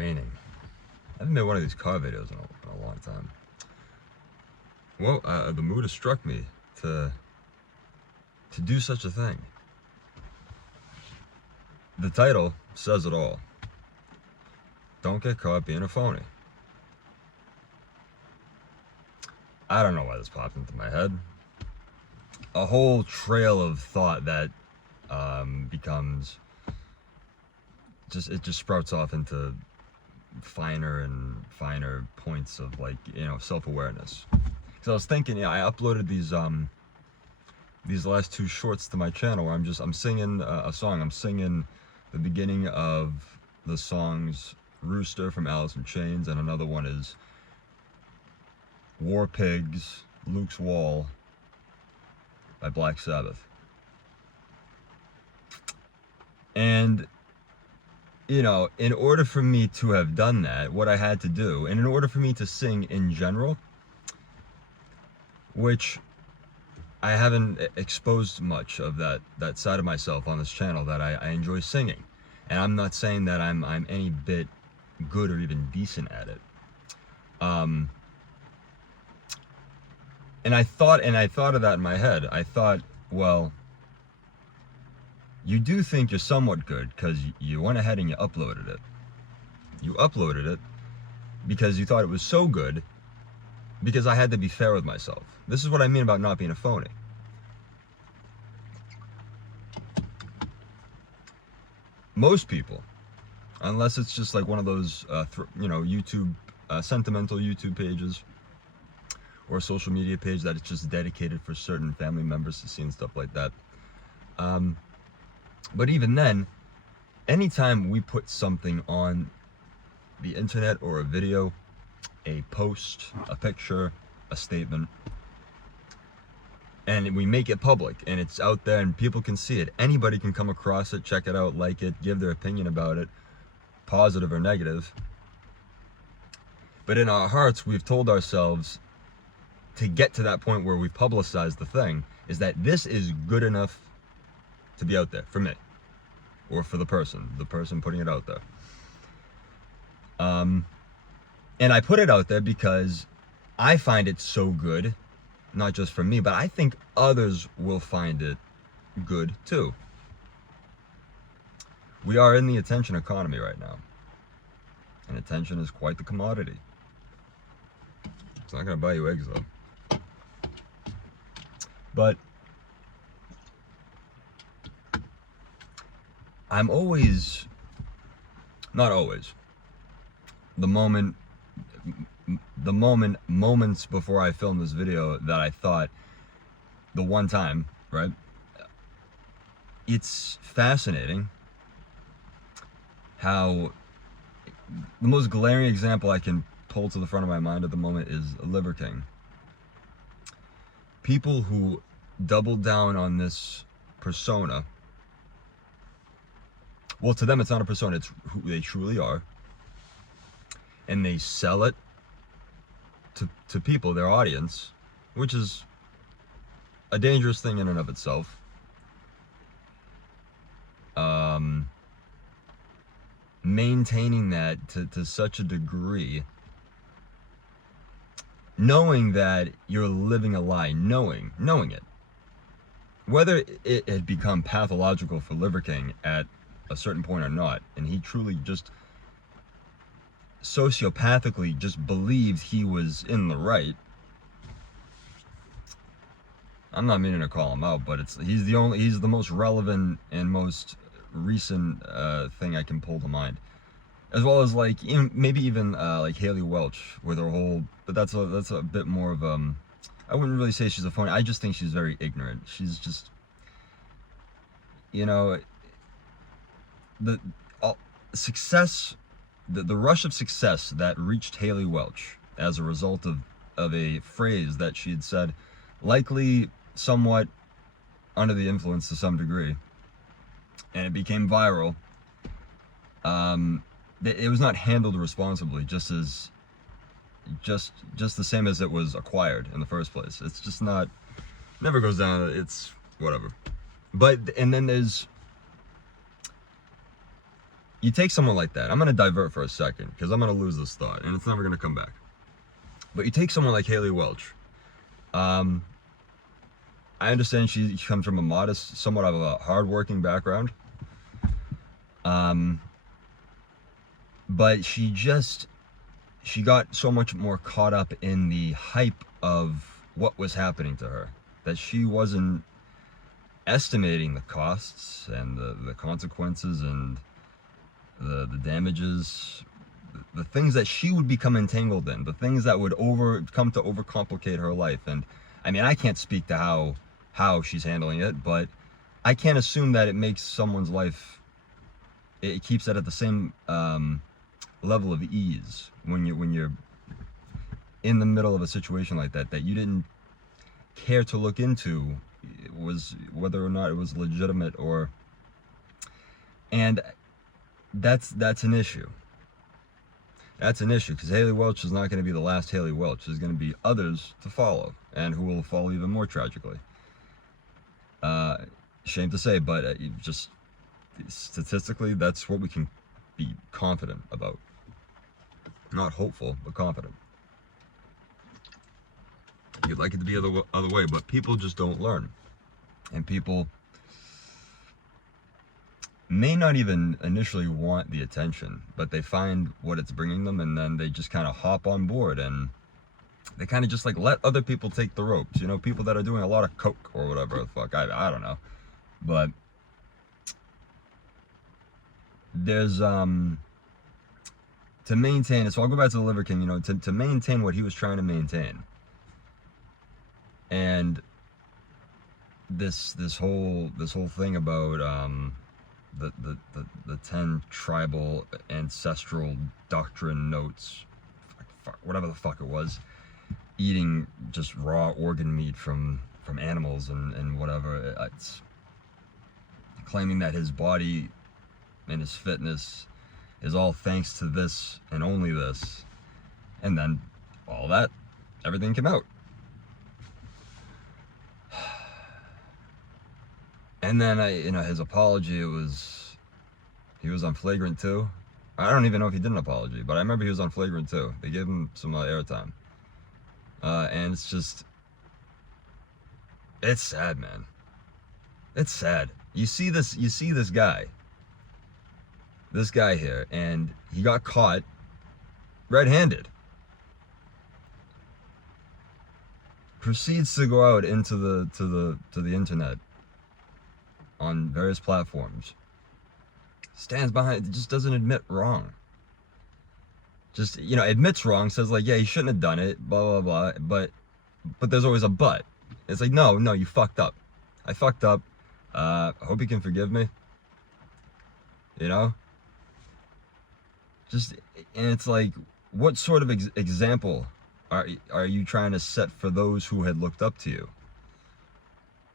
raining. I haven't made one of these car videos in a long time. Well, the mood has struck me to do such a thing. The title says it all. Don't get caught being a phony. I don't know why this popped into my head. A whole trail of thought that becomes it just sprouts off into finer and finer points of, like, you know, self-awareness. Because I was thinking, yeah, I uploaded these last two shorts to my channel where I'm singing a song. I'm singing the beginning of the songs Rooster from Alice in Chains, and another one is War Pigs, Luke's Wall by Black Sabbath. And, you know, in order for me to have done that, what I had to do, and in order for me to sing in general, which I haven't exposed much of that side of myself on this channel, that I enjoy singing. And I'm not saying that I'm any bit good or even decent at it. And I thought of that in my head. I thought, well, you do think you're somewhat good because you went ahead and you uploaded it. You uploaded it because you thought it was so good, because I had to be fair with myself. This is what I mean about not being a phony. Most people, unless it's just like one of those, you know, YouTube, sentimental YouTube pages, or a social media page that it's just dedicated for certain family members to see and stuff like that. But even then, anytime we put something on the internet, or a video, a post, a picture, a statement, and we make it public and it's out there and people can see it, anybody can come across it, check it out, like it, give their opinion about it, positive or negative. But in our hearts, we've told ourselves, to get to that point where we've publicized the thing, is that this is good enough to be out there for me, or for the person putting it out there. And I put it out there because I find it so good, not just for me, but I think others will find it good too. We are in the attention economy right now, and attention is quite the commodity. It's not going to buy you eggs though. But I'm always, not always, moments before I filmed this video, that I thought, the one time, right? It's fascinating how the most glaring example I can pull to the front of my mind at the moment is Liver King. People who double down on this persona, well, to them it's not a persona, it's who they truly are, and they sell it to people, their audience, which is a dangerous thing in and of itself. Maintaining that to such a degree, knowing that you're living a lie, knowing it. Whether it had become pathological for Liver King at a certain point or not, and he truly just sociopathically just believed he was in the right. I'm not meaning to call him out, but he's the most relevant and most recent thing I can pull to mind, as well as, like, maybe even like Haley Welch with her whole, but that's a bit more of I wouldn't really say she's a phony. I just think she's very ignorant. She's just, you know, the rush of success that reached Haley Welch as a result of a phrase that she had said, likely somewhat under the influence to some degree, and it became viral. It was not handled responsibly, just the same as it was acquired in the first place. It's just not, never goes down, it's whatever. But, and then there's you take someone like that. I'm going to divert for a second because I'm going to lose this thought and it's never going to come back. But you take someone like Haley Welch. I understand she comes from a modest, somewhat of a hard-working background. But she got so much more caught up in the hype of what was happening to her that she wasn't estimating the costs and the consequences and the damages, the things that she would become entangled in, the things that would come to overcomplicate her life. And I mean, I can't speak to how she's handling it, but I can't assume that it makes someone's life, it keeps it at the same level of ease when you're in the middle of a situation like that you didn't care to look into, was whether or not it was legitimate or, and that's an issue. That's an issue, because Haley Welch is not going to be the last Haley Welch. There's going to be others to follow, and who will fall even more tragically. Shame to say, but just statistically, that's what we can be confident about. Not hopeful, but confident. You'd like it to be the other way, but people just don't learn. And people may not even initially want the attention, but they find what it's bringing them, and then they just kind of hop on board, and they kind of just like let other people take the ropes. You know, people that are doing a lot of coke or whatever the fuck, I don't know. But there's to maintain it, so I'll go back to the Liver King, you know, to maintain what he was trying to maintain. And this whole thing about the 10 tribal ancestral doctrine notes, whatever the fuck it was, eating just raw organ meat from animals and whatever, it's claiming that his body and his fitness is all thanks to this and only this, and then all that, everything came out. And then his apology, he was on Flagrant 2. I don't even know if he did an apology, but I remember he was on Flagrant 2. They gave him some airtime. And it's just, it's sad, man. It's sad. You see this guy here, and he got caught red-handed. Proceeds to go out into the internet on various platforms, stands behind, just doesn't admit wrong. Just, admits wrong, says like, yeah, he shouldn't have done it, blah, blah, blah, but there's always a but. It's like, no, you fucked up. I fucked up. I hope you can forgive me. Just, and it's like, what sort of example are you trying to set for those who had looked up to you?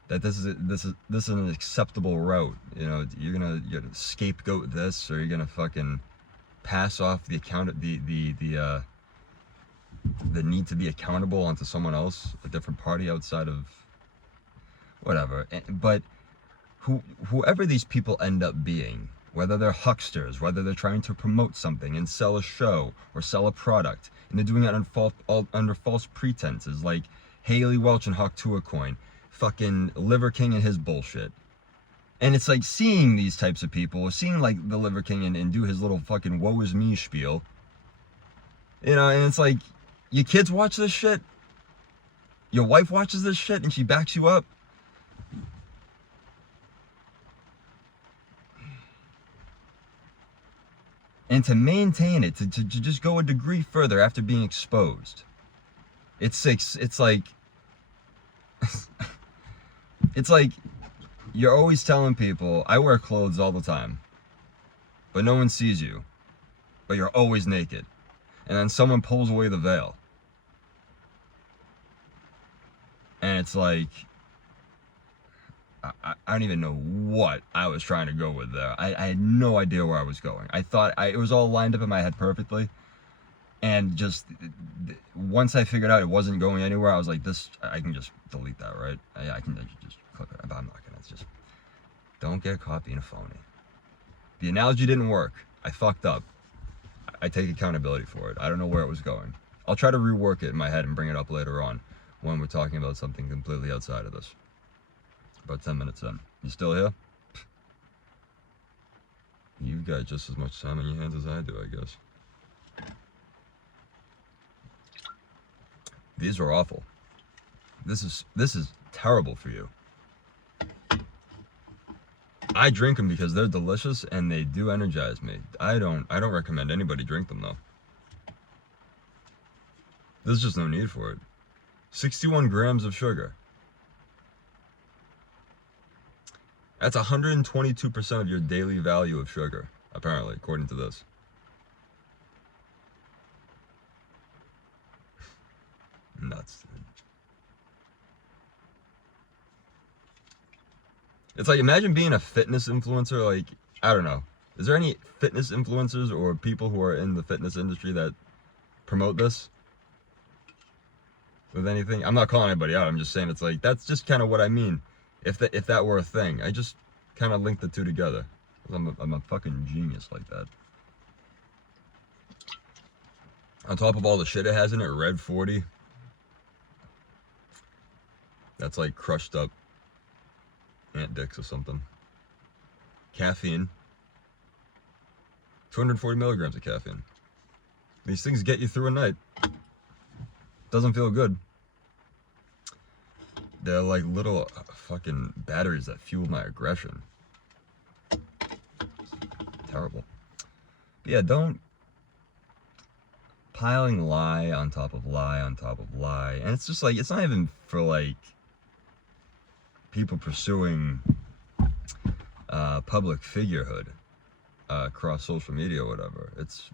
That this is an acceptable route. You're gonna scapegoat this, or you're gonna fucking pass off the need to be accountable onto someone else, a different party outside of whatever. But whoever these people end up being, whether they're hucksters, whether they're trying to promote something and sell a show or sell a product, and they're doing it under false pretenses, like Haley Welch and Hawk Tuacoin, fucking Liver King and his bullshit. And it's like seeing these types of people, seeing like the Liver King and do his little fucking woe is me spiel, and it's like, your kids watch this shit, your wife watches this shit, and she backs you up. And to maintain it, to just go a degree further after being exposed, it's like it's like you're always telling people, I wear clothes all the time, but no one sees you, but you're always naked. And then someone pulls away the veil. And it's like, I don't even know what I was trying to go with there. I had no idea where I was going. I thought it was all lined up in my head perfectly. And just once I figured out it wasn't going anywhere, I was like, I can just delete that, right? I can just click it. I'm not gonna. It's just, don't get caught being a phony. The analogy didn't work. I fucked up. I take accountability for it. I don't know where it was going. I'll try to rework it in my head and bring it up later on when we're talking about something completely outside of this. About 10 minutes in. You still here? You've got just as much time in your hands as I do, I guess. These are awful. This is terrible for you. I drink them because they're delicious and they do energize me. I don't recommend anybody drink them though. There's just no need for it. 61 grams of sugar. That's 122% of your daily value of sugar, apparently, according to this. Nuts. It's like, imagine being a fitness influencer. Like, I don't know. Is there any fitness influencers or people who are in the fitness industry that promote this with anything? I'm not calling anybody out. I'm just saying it's like, that's just kind of what I mean. If that were a thing, I just kind of linked the two together. I'm a fucking genius like that. On top of all the shit it has in it, Red 40. That's like crushed up ant dicks or something. Caffeine. 240 milligrams of caffeine. These things get you through a night. Doesn't feel good. They're like little fucking batteries that fuel my aggression. Terrible. But yeah, don't piling lie on top of lie on top of lie. And it's just like, it's not even for like people pursuing public figurehood across social media or whatever. It's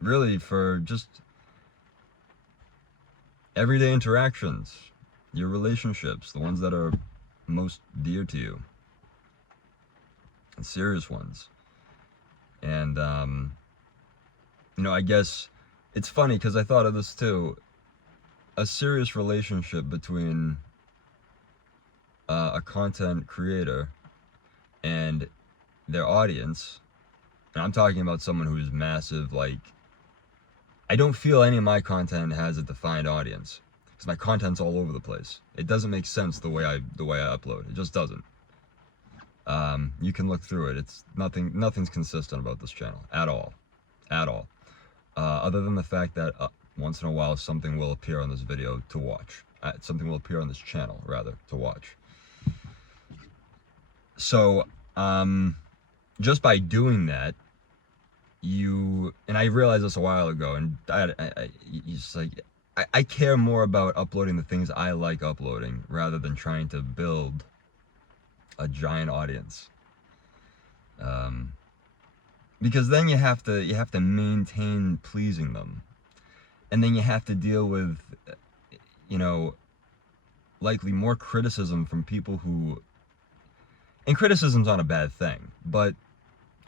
really for just everyday interactions, your relationships, the ones that are most dear to you, and serious ones. And you know, I guess it's funny because I thought of this too. A serious relationship between a content creator and their audience, and I'm talking about someone who's massive. Like, I don't feel any of my content has a defined audience because my content's all over the place. It doesn't make sense the way I upload. It just doesn't. You can look through it. It's nothing's consistent about this channel at all, other than the fact that once in a while something will appear on this video to watch. Something will appear on this channel rather to watch. So just by doing that, and I realized this a while ago, and it's like I care more about uploading the things I like uploading rather than trying to build a giant audience. Because then you have to maintain pleasing them, and then you have to deal with, you know, likely more criticism from people who, and criticism's not a bad thing, but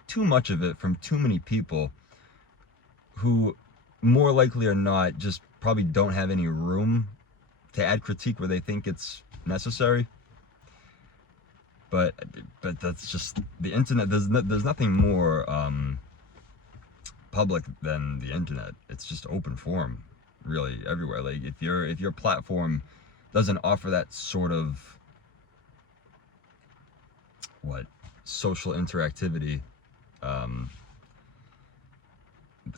too much of it from too many people who more likely or not just probably don't have any room to add critique where they think it's necessary. But that's just the internet. There's nothing more public than the internet. It's just open forum, really, everywhere. Like if your platform doesn't offer that sort of social interactivity,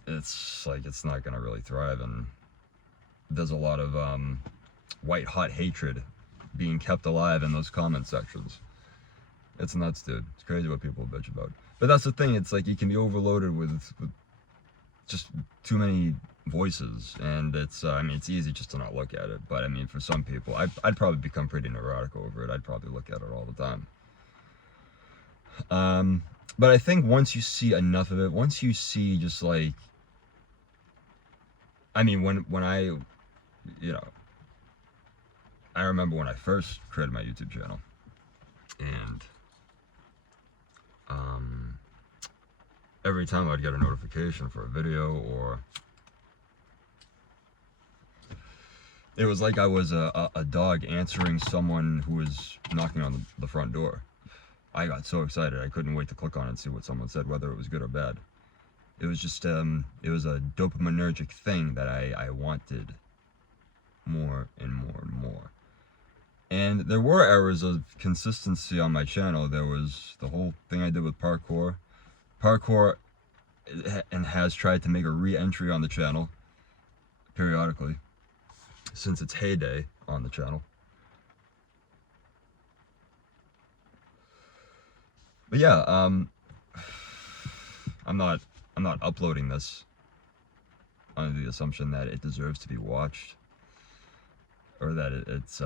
it's like it's not gonna really thrive. And there's a lot of white hot hatred being kept alive in those comment sections. It's nuts, dude. It's crazy what people bitch about. But that's the thing. It's like you can be overloaded with just too many voices, and it's I mean, it's easy just to not look at it. But I mean, for some people, I'd probably become pretty neurotic over it. I'd probably look at it all the time. But I think once you see enough of it, once you see just like, I mean, when I, you know, I remember when I first created my YouTube channel, and every time I'd get a notification for a video, or it was like I was a dog answering someone who was knocking on the front door. I got so excited I couldn't wait to click on it and see what someone said, whether it was good or bad. It was just it was a dopaminergic thing that I wanted more and more and more. And there were errors of consistency on my channel. There was the whole thing I did with parkour. Parkour and has tried to make a re-entry on the channel periodically since its heyday on the channel. But yeah, I'm not uploading this under the assumption that it deserves to be watched, or that it's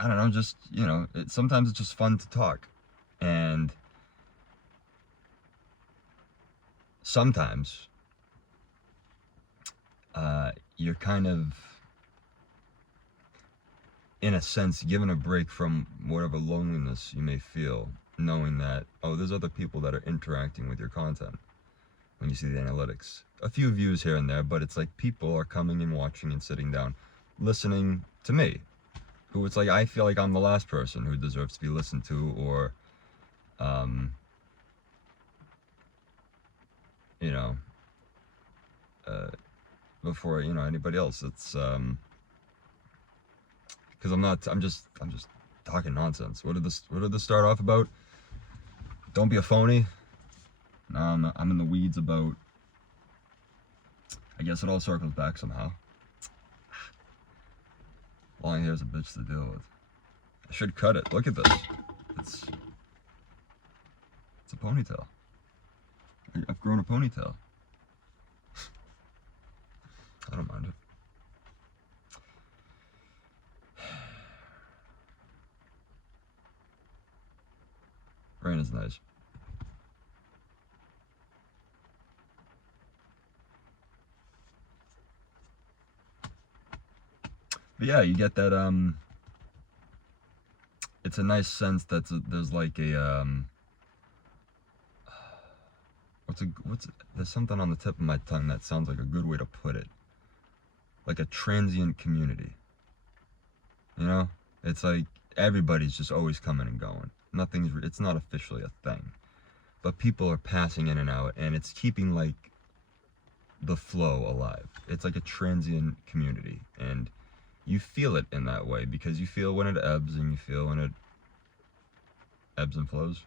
I don't know, just, you know, sometimes it's just fun to talk, and sometimes you're kind of, in a sense, given a break from whatever loneliness you may feel, knowing that, oh, there's other people that are interacting with your content. When you see the analytics, a few views here and there, but it's like people are coming and watching and sitting down, listening to me, who it's like I feel like I'm the last person who deserves to be listened to, or you know, before, you know, anybody else. It's because I'm just talking nonsense. What did this start off about? Don't be a phony. Now I'm in the weeds about, I guess it all circles back somehow. Long hair's a bitch to deal with. I should cut it. Look at this. It's a ponytail. I've grown a ponytail. I don't mind it. Rain is nice. But yeah, you get that, it's a nice sense that there's like a, there's something on the tip of my tongue that sounds like a good way to put it. Like a transient community. You know? It's like everybody's just always coming and going. It's not officially a thing. But people are passing in and out, and it's keeping like the flow alive. It's like a transient community, and you feel it in that way, because you feel when it ebbs, and you feel when it ebbs and flows.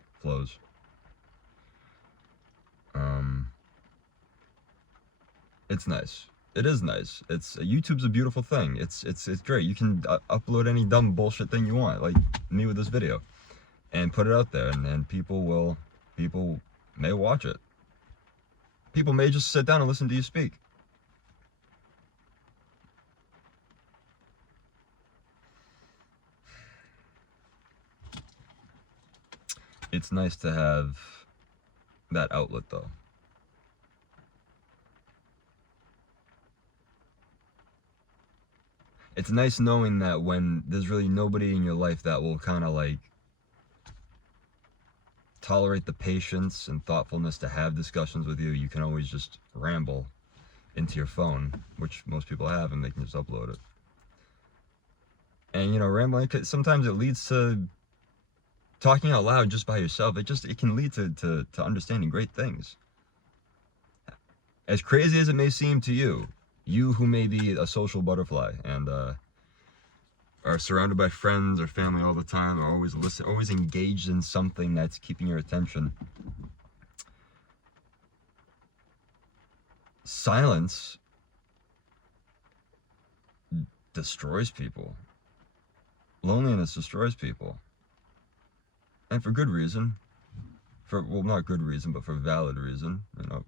It's nice. It is nice. YouTube's a beautiful thing. It's great. You can upload any dumb bullshit thing you want, like me with this video, and put it out there, and then people may watch it. People may just sit down and listen to you speak. It's nice to have that outlet, though. It's nice knowing that when there's really nobody in your life that will kind of like tolerate the patience and thoughtfulness to have discussions with you, you can always just ramble into your phone, which most people have, and they can just upload it. And, you know, rambling, sometimes it leads to talking out loud just by yourself. It can lead to understanding great things. As crazy as it may seem to you, you who may be a social butterfly and are surrounded by friends or family all the time, or always engaged in something that's keeping your attention. Silence destroys people. Loneliness destroys people. And for good reason. Well, not good reason, but for valid reason, you know,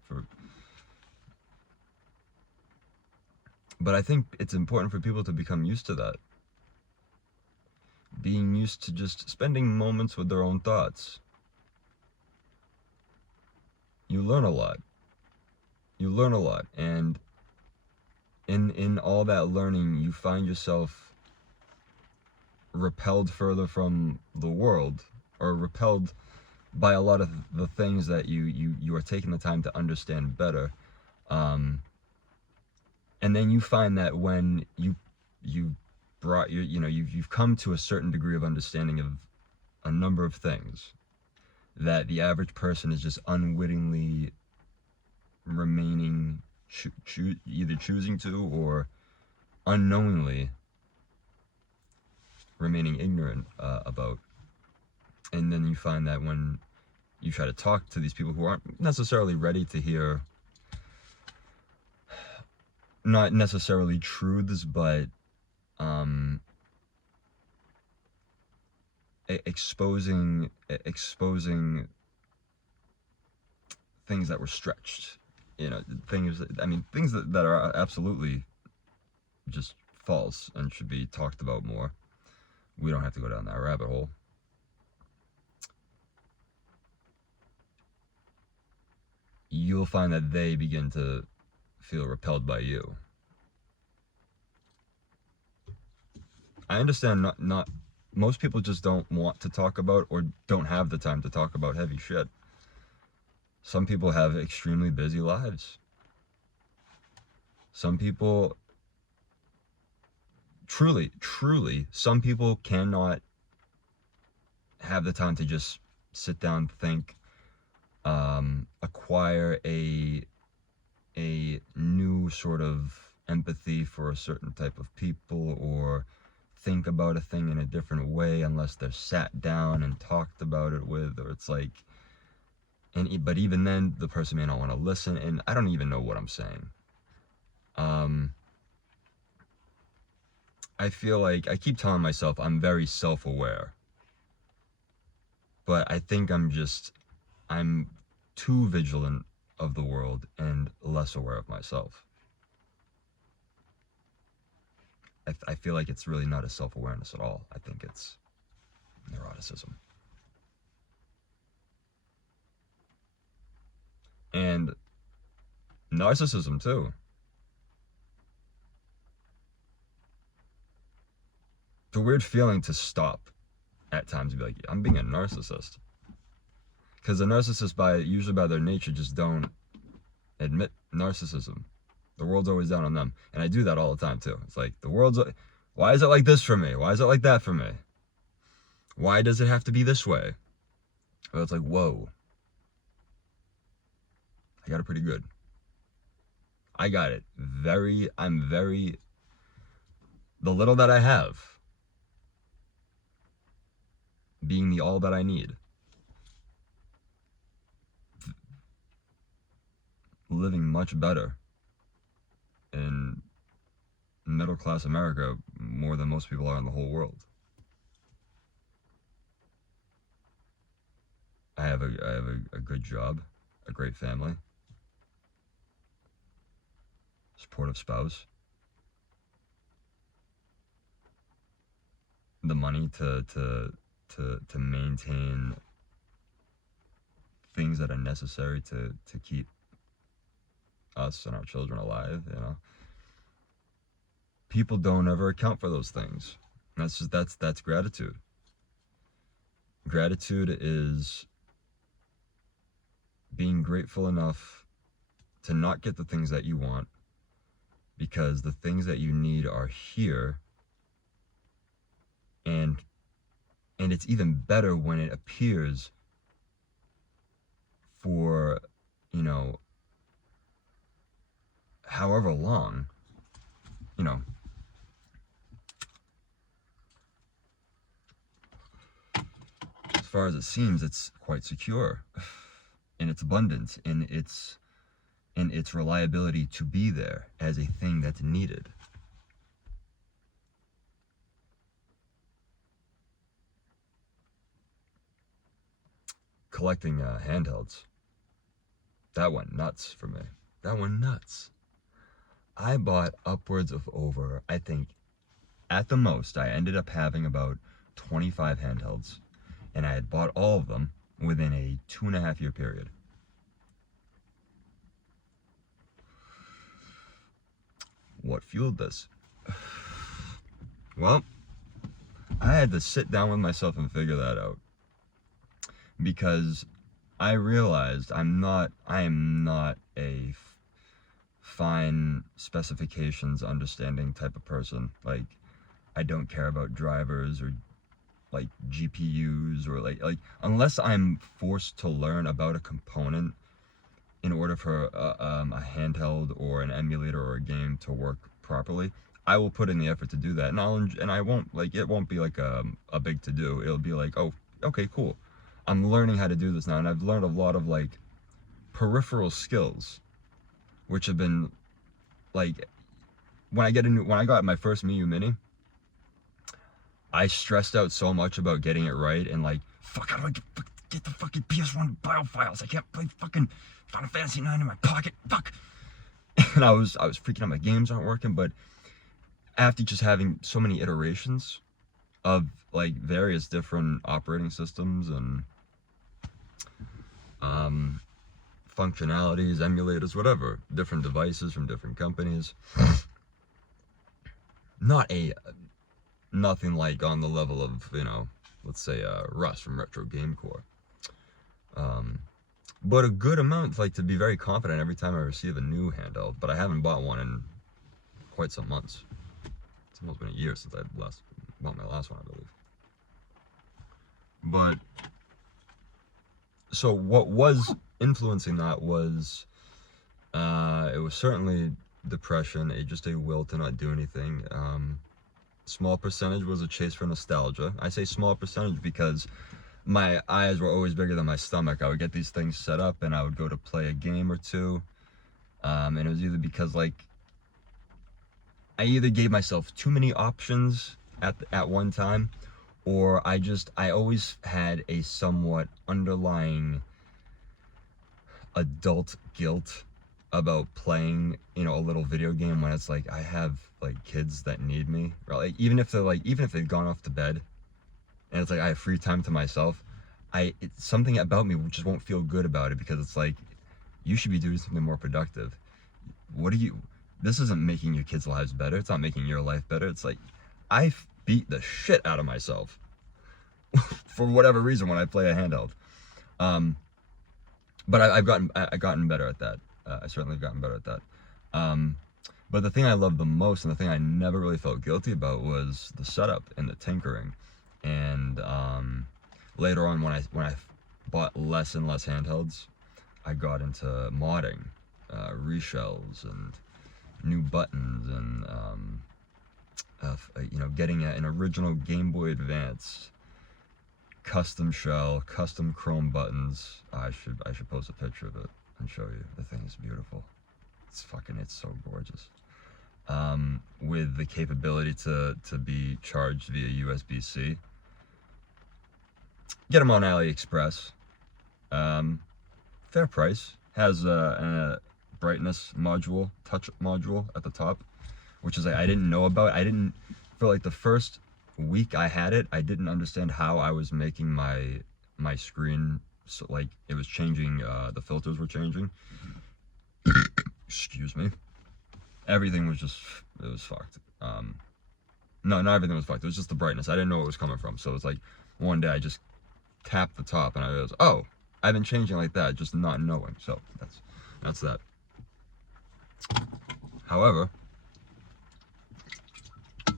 but I think it's important for people to become used to that. Being used to just spending moments with their own thoughts. You learn a lot. And in all that learning, you find yourself repelled further from the world, or repelled by a lot of the things that you are taking the time to understand better. And then you find that when you've come to a certain degree of understanding of a number of things, that the average person is just unwittingly remaining, either choosing to or unknowingly remaining ignorant about. And then you find that when you try to talk to these people who aren't necessarily ready to hear, not necessarily truths, but exposing things that were stretched, things that are absolutely just false and should be talked about more. We don't have to go down that rabbit hole. You'll find that they begin to feel repelled by you. I understand not most people just don't want to talk about or don't have the time to talk about heavy shit. Some people have extremely busy lives. Some people, truly, some people cannot have the time to just sit down, think, acquire a new sort of empathy for a certain type of people, or think about a thing in a different way unless they're sat down and talked about it with, or it's like, but even then the person may not want to listen, and I don't even know what I'm saying. I feel like I keep telling myself I'm very self-aware, but I think I'm too vigilant of the world and less aware of myself. I feel like it's really not a self-awareness at all. I think it's neuroticism. And narcissism too. The weird feeling to stop at times and be like, I'm being a narcissist. Because the narcissists, usually by their nature, just don't admit narcissism. The world's always down on them. And I do that all the time too. It's like, why is it like this for me? Why is it like that for me? Why does it have to be this way? Well, it's like, whoa. I got it pretty good. I got it the little that I have being the all that I need. Living much better in middle class America more than most people are in the whole world. I have a good job, a great family, supportive spouse, the money to maintain things that are necessary to keep us and our children alive. People don't ever account for those things. That's gratitude. Gratitude is being grateful enough to not get the things that you want, because the things that you need are here, and it's even better when it appears for, however long, as far as it seems, it's quite secure in its abundance, in its reliability to be there as a thing that's needed. Collecting handhelds, that went nuts for me. That went nuts. I bought upwards of over, I think, at the most, I ended up having about 25 handhelds, and I had bought all of them within a 2.5-year period. What fueled this? Well, I had to sit down with myself and figure that out, because I realized I am not a fine specifications understanding type of person. Like, I don't care about drivers or like GPUs or like unless I'm forced to learn about a component in order for a handheld or an emulator or a game to work properly, I will put in the effort to do that, and I won't, like, it won't be like a big to do. It'll be like, oh, okay, cool, I'm learning how to do this now, and I've learned a lot of like peripheral skills, which have been like, when I got my first Miu Mini, I stressed out so much about getting it right, and like, fuck, how do I get the fucking PS1 bio files? I can't play fucking Final Fantasy 9 in my pocket, fuck. And I was freaking out, my games aren't working. But after just having so many iterations of like various different operating systems and functionalities, emulators, whatever, different devices from different companies, nothing like on the level of, you know, let's say Russ from Retro Game Core, but a good amount, like, to be very confident every time I receive a new handheld. But I haven't bought one in quite some months. It's almost been a year since I last bought my last one, I believe. But so what was influencing that was it was certainly depression, just a will to not do anything. Small percentage was a chase for nostalgia. I say small percentage because my eyes were always bigger than my stomach. I would get these things set up and I would go to play a game or two, and it was either because, like, I either gave myself too many options at one time, or I always had a somewhat underlying adult guilt about playing, you know, a little video game when it's like I have like kids that need me, or like even if they've gone off to bed and it's like I have free time to myself, it's something about me just won't feel good about it, because it's like, you should be doing something more productive. This isn't making your kids' lives better. It's not making your life better. It's like, I beat the shit out of myself for whatever reason when I play a handheld. But I've gotten better at that. I certainly have gotten better at that. But the thing I loved the most, and the thing I never really felt guilty about, was the setup and the tinkering. And later on, when I bought less and less handhelds, I got into modding, reshells, and new buttons, and you know, getting an original Game Boy Advance custom shell, custom chrome buttons. I should post a picture of it and show you. The thing is beautiful. It's so gorgeous. With the capability to be charged via USB-C. Get them on AliExpress. Fair price. Has a brightness module, touch module at the top, which is, like, I didn't know about. For like the first week I had it, I didn't understand how I was making my screen, so like it was changing, the filters were changing. Excuse me. Everything was it was fucked. No, not everything was fucked. It was just the brightness. I didn't know where it was coming from. So it was like, one day I just tapped the top and I realized, oh, I've been changing like that, just not knowing. So that's that. However,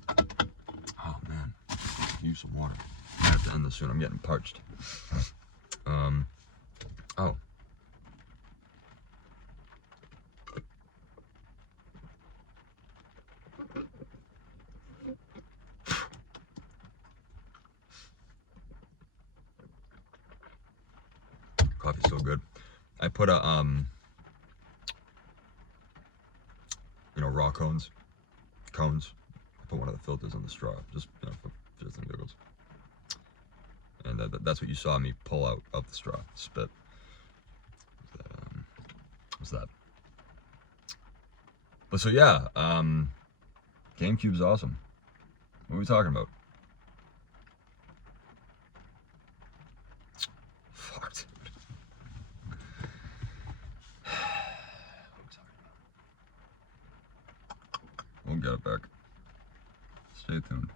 oh man, use some water. I have to end this soon. I'm getting parched. Oh. Coffee's so good. I put a you know, raw cones. I put one of the filters in the straw, just, you know, for shits and giggles. And that's what you saw me pull out of the straw. Spit. What's that? But so yeah, GameCube's awesome. What are we talking about? Fuck, dude. We'll get it back. Stay tuned.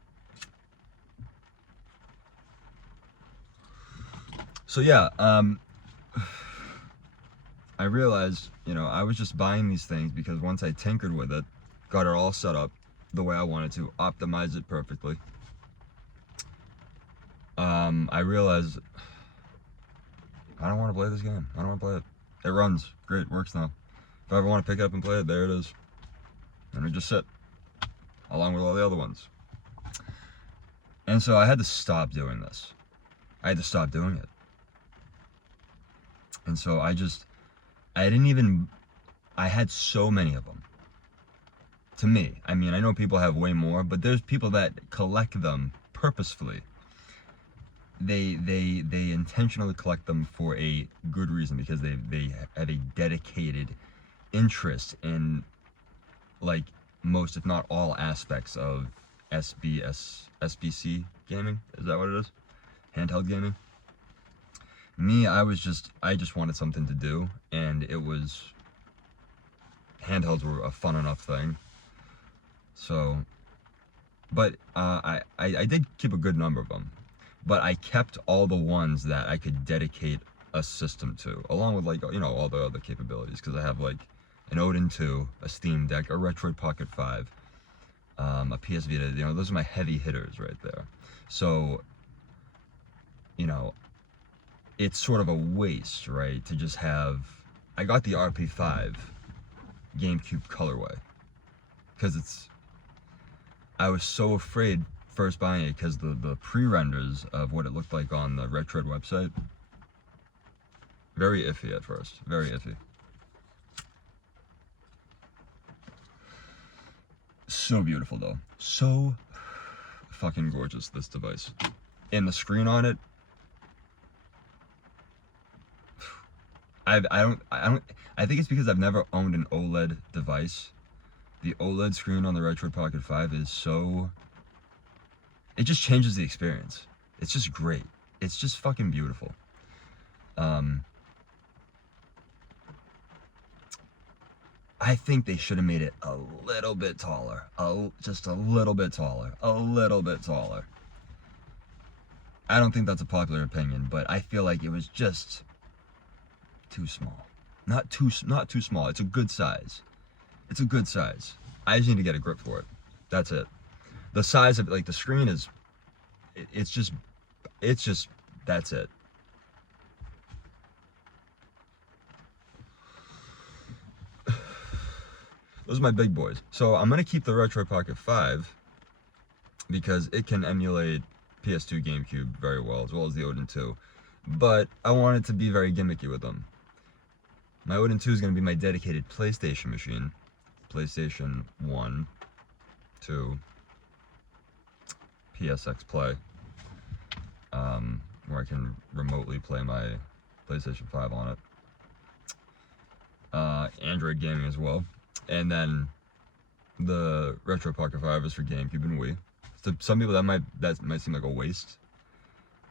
So yeah, I realized, you know, I was just buying these things because once I tinkered with it, got it all set up the way I wanted to, optimize it perfectly, I realized I don't want to play this game. I don't want to play it. It runs great, works now. If I ever want to pick it up and play it, there it is. And it just sit along with all the other ones. And so I had to stop doing this. I had to stop doing it. And so I had so many of them. To me, I mean, I know people have way more, but there's people that collect them purposefully. They intentionally collect them for a good reason, because they have a dedicated interest in, like, most, if not all, aspects of SBC gaming. Is that what it is? Handheld gaming. Me, I just wanted something to do, and handhelds were a fun enough thing. So, but I did keep a good number of them, but I kept all the ones that I could dedicate a system to, along with, like, you know, all the other capabilities, because I have, like, an Odin 2, a Steam Deck, a Retroid Pocket 5, a PS Vita. You know, those are my heavy hitters right there. So, you know, it's sort of a waste, right, to just have. I got the RP5 GameCube colorway because I was so afraid first buying it, because the pre-renders of what it looked like on the Retroid website, very iffy at first, very iffy. So beautiful though, so fucking gorgeous, this device. And the screen on it, I think it's because I've never owned an OLED device. The OLED screen on the Retroid Pocket 5 is so, it just changes the experience. It's just great. It's just fucking beautiful. I think they should have made it a little bit taller. Just a little bit taller. A little bit taller. I don't think that's a popular opinion, but I feel like it was just too small. Not too small. It's a good size. It's a good size. I just need to get a grip for it. That's it. The size of it, like, the screen is, it's just, that's it. Those are my big boys. So I'm gonna keep the Retroid Pocket 5 because it can emulate PS2, GameCube very well as the Odin 2. But I want it to be very gimmicky with them. My Odin 2 is going to be my dedicated PlayStation machine. PlayStation 1, 2, PSX Play, where I can remotely play my PlayStation 5 on it. Android gaming as well. And then the Retro Pocket 5 is for GameCube and Wii. To some people that might seem like a waste,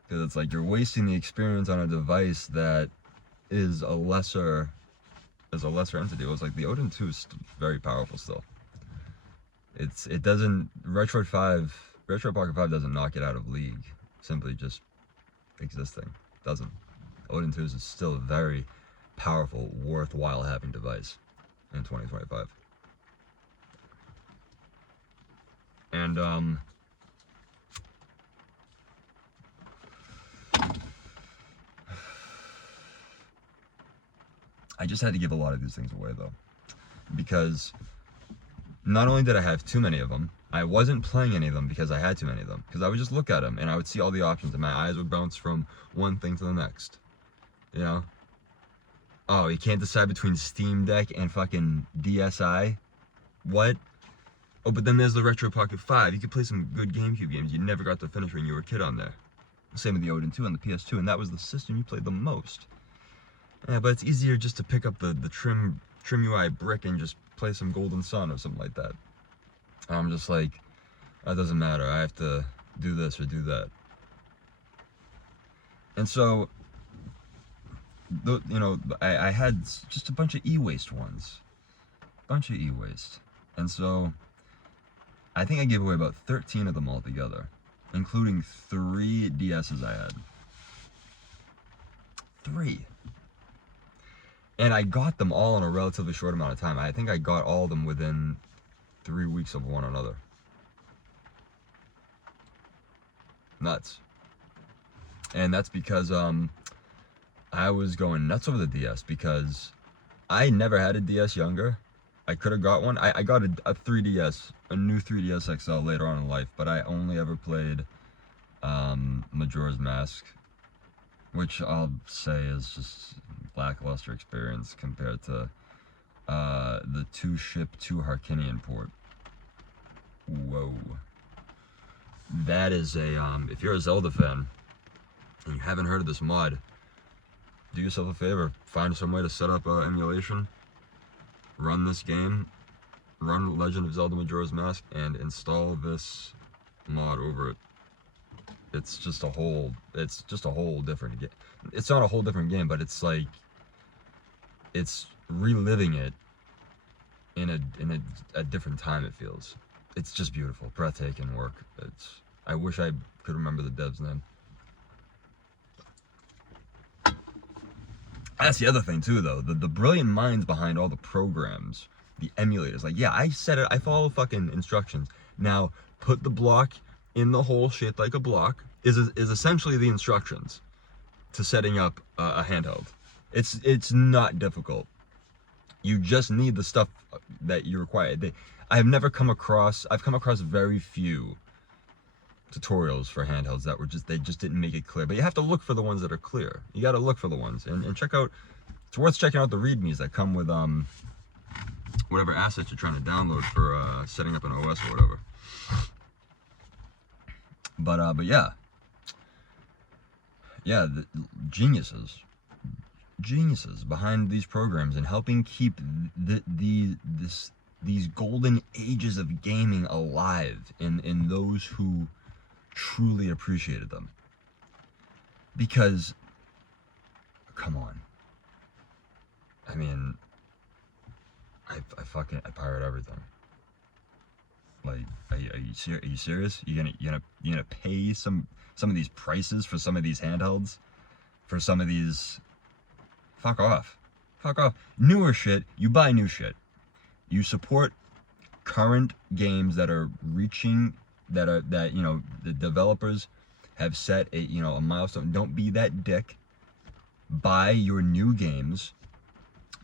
because it's like you're wasting the experience on a device that is a lesser entity. It was like the Odin 2 is very powerful still. Retro Pocket 5 doesn't knock it out of league simply just existing. Doesn't. Odin 2 is still a very powerful, worthwhile having device in 2025. And I just had to give a lot of these things away though, because not only did I have too many of them, I wasn't playing any of them because I had too many of them. Because I would just look at them and I would see all the options and my eyes would bounce from one thing to the next. You know? Oh, you can't decide between Steam Deck and fucking DSi? What? Oh, but then there's the Retro Pocket 5. You could play some good GameCube games you never got to finish when you were a kid on there. Same with the Odin 2 on the PS2, and that was the system you played the most. Yeah, but it's easier just to pick up the Trim UI brick and just play some Golden Sun or something like that. I'm just like, that doesn't matter. I have to do this or do that. And so, you know, I had just a bunch of e-waste ones. Bunch of e-waste. And so, I think I gave away about 13 of them altogether, including 3 DSs I had. 3. And I got them all in a relatively short amount of time. I think I got all of them within 3 weeks of one another. Nuts. And that's because I was going nuts over the DS because I never had a DS younger. I could have got one. I got a 3DS, a new 3DS XL later on in life, but I only ever played Majora's Mask, which I'll say is just lackluster experience compared to the 2-ship 2 Harkinian port. Whoa. That is a, if you're a Zelda fan and you haven't heard of this mod, do yourself a favor, find some way to set up emulation, run this game, run Legend of Zelda Majora's Mask, and install this mod over it. It's just a whole different game. It's not a whole different game, but it's like, it's reliving it in a different time, it feels. It's just beautiful, breathtaking work. I wish I could remember the dev's name. That's the other thing too, though. The brilliant minds behind all the programs, the emulators. Like, yeah, I said it. I follow fucking instructions. Now, put the block in the hole shaped like a block is essentially the instructions to setting up a handheld. It's not difficult. You just need the stuff that you require. I've come across very few tutorials for handhelds that were they just didn't make it clear. But you have to look for the ones that are clear. You got to look for the ones and check out. It's worth checking out the readmes that come with whatever assets you're trying to download for setting up an OS or whatever. But yeah, the geniuses behind these programs and helping keep these golden ages of gaming alive in those who truly appreciated them. Because, come on, I mean, I pirate everything. Like, are you serious? You gonna pay some of these prices for some of these handhelds, for some of these? Fuck off. Newer shit, you buy new shit. You support current games that are reaching, that you know, the developers have set a milestone. Don't be that dick. Buy your new games.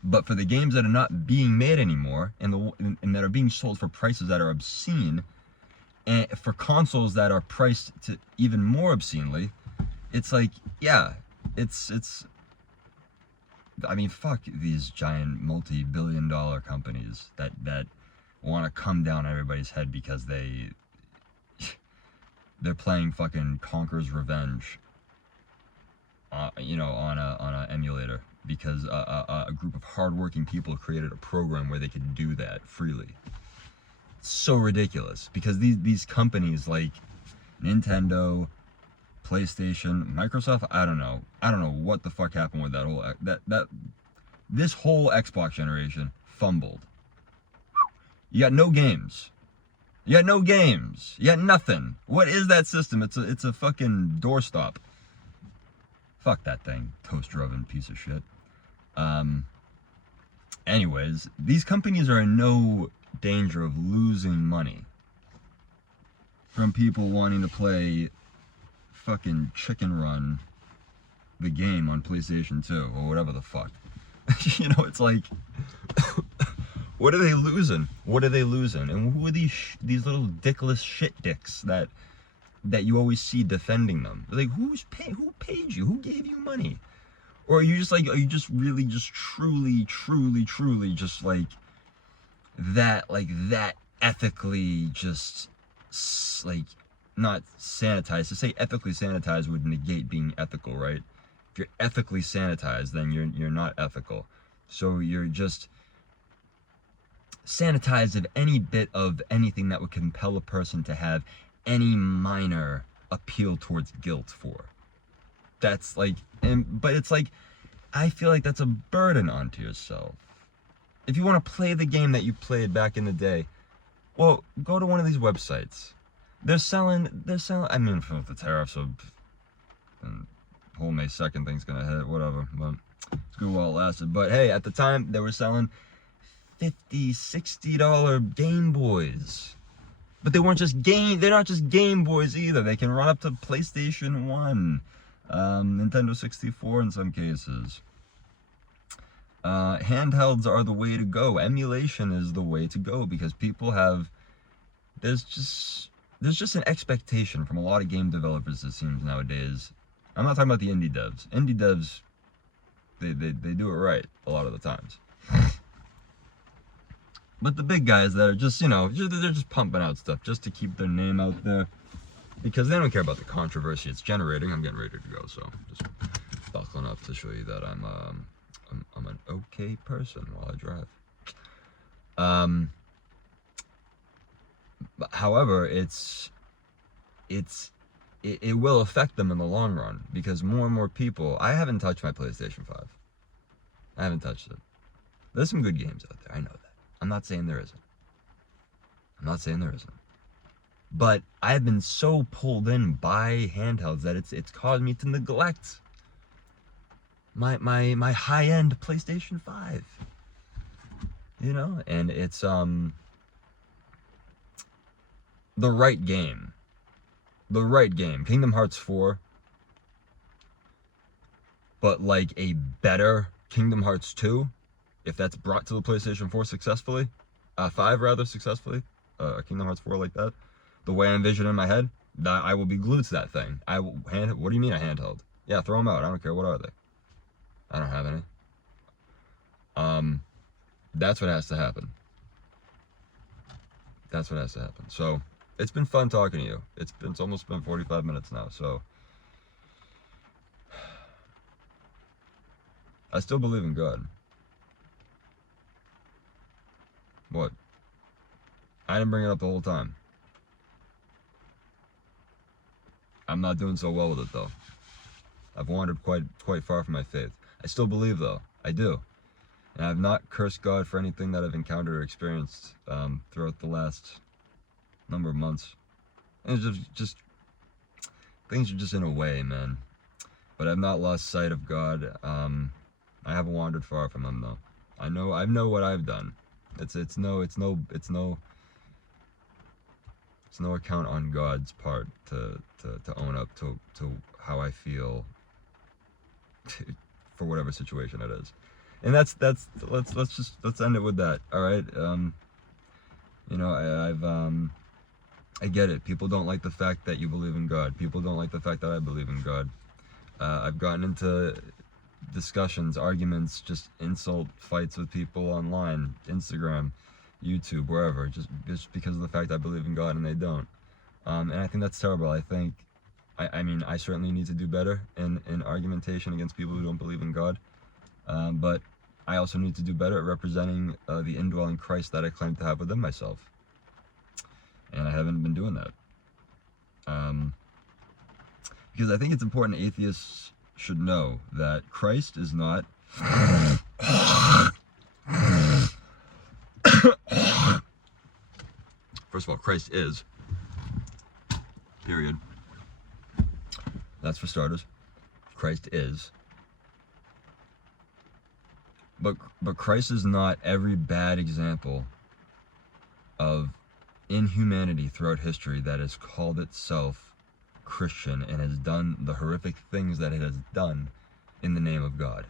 But for the games that are not being made anymore and that are being sold for prices that are obscene, and for consoles that are priced to even more obscenely, it's like, yeah, it's I mean, fuck these giant multi-billion-dollar companies that want to come down everybody's head because they're playing fucking Conker's Revenge, on a emulator because a group of hardworking people created a program where they could do that freely. It's so ridiculous because these companies like Nintendo, PlayStation, Microsoft, I don't know what the fuck happened with that whole this whole Xbox generation fumbled. You got no games. You got nothing. What is that system? It's a fucking doorstop. Fuck that thing, toaster oven piece of shit. Anyways, these companies are in no danger of losing money from people wanting to play fucking Chicken Run, the game on PlayStation 2 or whatever the fuck. It's like, what are they losing? And who are these little dickless shit dicks that you always see defending them? They're like, who paid you? Who gave you money? Or are you just really just truly just like that ethically just like not sanitized? To say ethically sanitized would negate being ethical, right? If you're ethically sanitized, then you're not ethical. So you're just sanitized of any bit of anything that would compel a person to have any minor appeal towards guilt for. That's like, but it's like, I feel like that's a burden onto yourself. If you want to play the game that you played back in the day, well, go to one of these websites. They're selling, I mean, with the tariffs of, and whole May 2nd thing's gonna hit, whatever, but it's good while it lasted. But hey, at the time, they were selling $50, $60 Game Boys. But they're not just Game Boys either. They can run up to PlayStation 1, Nintendo 64 in some cases. Handhelds are the way to go. Emulation is the way to go because people have, there's just an expectation from a lot of game developers, it seems, nowadays. I'm not talking about the indie devs. Indie devs, they do it right a lot of the times. But the big guys that are just, they're just pumping out stuff just to keep their name out there because they don't care about the controversy it's generating. I'm getting ready to go, so just buckling up to show you that I'm an okay person while I drive. However, it will affect them in the long run because more and more people. I haven't touched my PlayStation 5. I haven't touched it. There's some good games out there. I know that. I'm not saying there isn't. But I've been so pulled in by handhelds that it's caused me to neglect my high-end PlayStation 5. And it's the right game. Kingdom Hearts 4, but like a better Kingdom Hearts 2, if that's brought to the PlayStation 4 successfully, 5 rather successfully, Kingdom Hearts 4 like that, the way I envision it in my head, that I will be glued to that thing. What do you mean a handheld? Yeah, throw them out. I don't care. What are they? I don't have any. That's what has to happen. So it's been fun talking to you. It's almost been 45 minutes now. So I still believe in God. What? I didn't bring it up the whole time. I'm not doing so well with it though. I've wandered quite far from my faith. I still believe though. I do. And I've not cursed God for anything that I've encountered or experienced throughout the last number of months. And it's just things are just in a way, man. But I've not lost sight of God. I haven't wandered far from Him though. I know what I've done. It's no account on God's part to own up to how I feel for whatever situation it is. And let's end it with that. All right. I get it. People don't like the fact that you believe in God. People don't like the fact that I believe in God. I've gotten into discussions, arguments, just insult fights with people online, Instagram, YouTube, wherever, just because of the fact I believe in God and they don't. And I think that's terrible. I think, I certainly need to do better in argumentation against people who don't believe in God. But I also need to do better at representing the indwelling Christ that I claim to have within myself. And I haven't been doing that. Because I think it's important atheists should know that Christ is not... First of all, Christ is. Period. That's for starters. Christ is. But Christ is not every bad example of inhumanity throughout history that has called itself Christian and has done the horrific things that it has done in the name of God.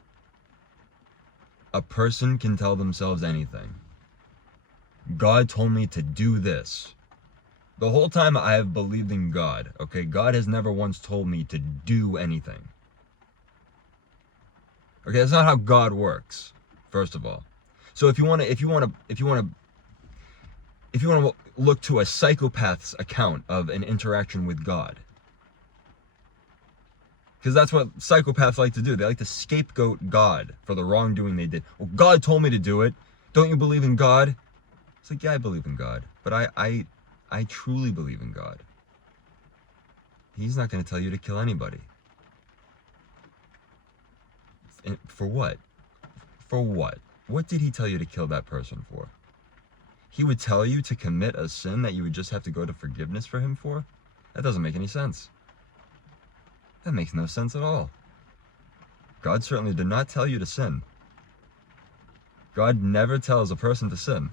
A person can tell themselves anything. God told me to do this. The whole time I have believed in God, okay? God has never once told me to do anything. Okay, that's not how God works, first of all. So if you want to look to a psychopath's account of an interaction with God, because that's what psychopaths like to do. They like to scapegoat God for the wrongdoing they did. Well, God told me to do it. Don't you believe in God? It's like, yeah, I believe in God, but I truly believe in God. He's not going to tell you to kill anybody. And for what? For what? What did he tell you to kill that person for? He would tell you to commit a sin that you would just have to go to forgiveness for him for? That doesn't make any sense. That makes no sense at all. God certainly did not tell you to sin. God never tells a person to sin.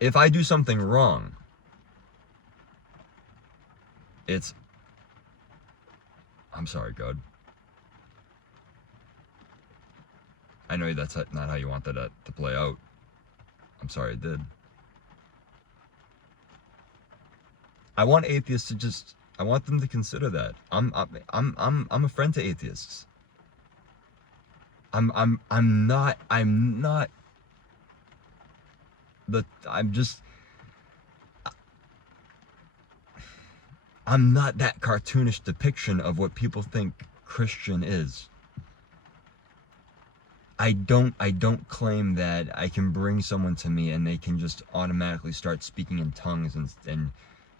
If I do something wrong, I'm sorry, God. I know that's not how you want that to play out. I'm sorry it did. I want atheists to I want them to consider that. I'm a friend to atheists. I'm not that cartoonish depiction of what people think Christian is. I don't claim that I can bring someone to me and they can just automatically start speaking in tongues and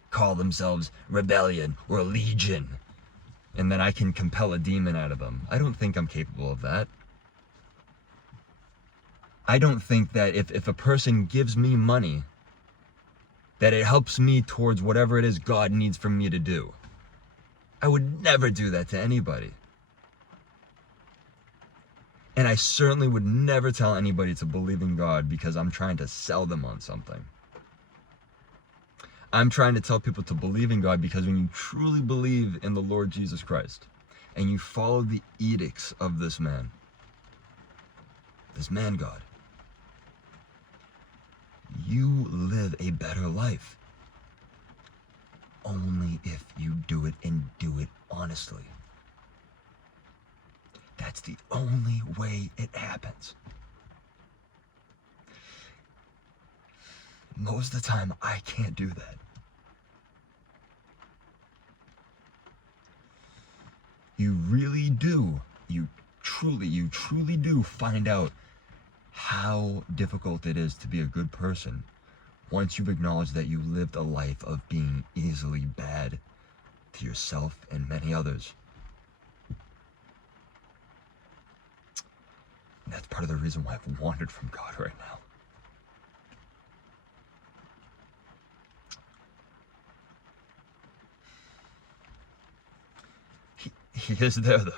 call themselves rebellion or legion, and then I can compel a demon out of them. I don't think I'm capable of that. I don't think that if a person gives me money, that it helps me towards whatever it is God needs for me to do. I would never do that to anybody. And I certainly would never tell anybody to believe in God because I'm trying to sell them on something. I'm trying to tell people to believe in God because when you truly believe in the Lord Jesus Christ and you follow the edicts of this man God, you live a better life. Only if you do it and do it honestly. That's the only way it happens. Most of the time, I can't do that. You really do. You truly do find out how difficult it is to be a good person once you've acknowledged that you lived a life of being easily bad to yourself and many others. And that's part of the reason why I've wandered from God right now. He is there, though.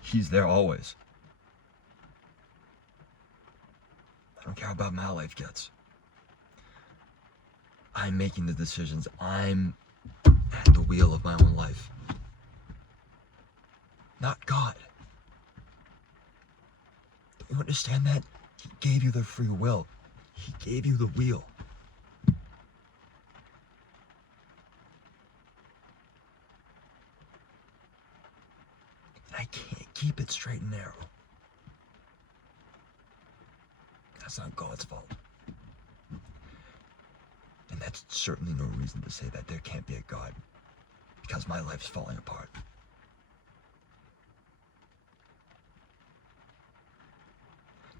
He's there always. I don't care how bad my life gets. I'm making the decisions. I'm at the wheel of my own life. Not God. Don't you understand that? He gave you the free will. He gave you the wheel. And I can't keep it straight and narrow. That's not God's fault. And that's certainly no reason to say that there can't be a God, because my life's falling apart.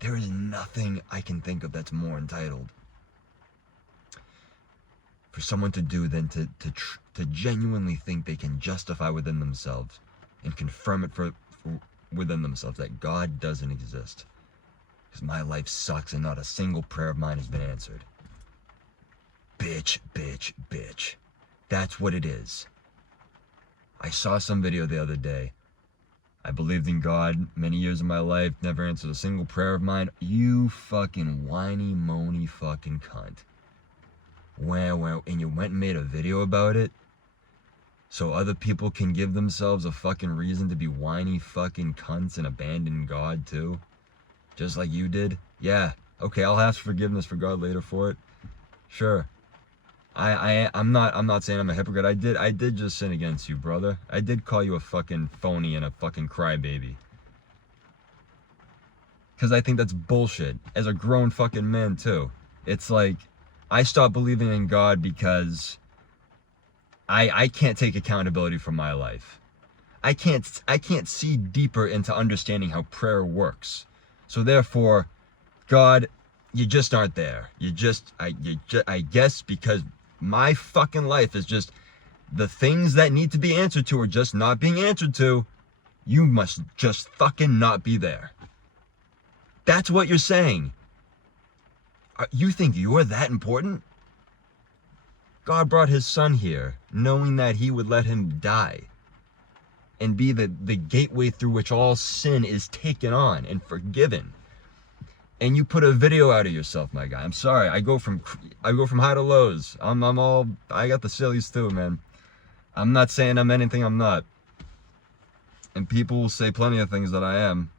There is nothing I can think of that's more entitled for someone to do than to genuinely think they can justify within themselves and confirm it for within themselves that God doesn't exist. Because my life sucks and not a single prayer of mine has been answered. Bitch, bitch, bitch. That's what it is. I saw some video the other day. I believed in God many years of my life, never answered a single prayer of mine. You fucking whiny, moany fucking cunt. Well, and you went and made a video about it? So other people can give themselves a fucking reason to be whiny fucking cunts and abandon God too? Just like you did? Yeah, okay, I'll ask forgiveness for God later for it. Sure. I'm not saying I'm a hypocrite. I did just sin against you, brother. I did call you a fucking phony and a fucking crybaby. Because I think that's bullshit. As a grown fucking man too. It's like, I stopped believing in God because I can't take accountability for my life. I can't see deeper into understanding how prayer works. So therefore, God, you just aren't there. I guess because my fucking life is just the things that need to be answered to are just not being answered to. You must just fucking not be there. That's what you're saying. You think you're that important? God brought his son here, knowing that he would let him die. and be the gateway through which all sin is taken on and forgiven. And you put a video out of yourself, my guy. I'm sorry. I go from high to lows. I got the sillies too, man. I'm not saying I'm anything I'm not. And people will say plenty of things that I am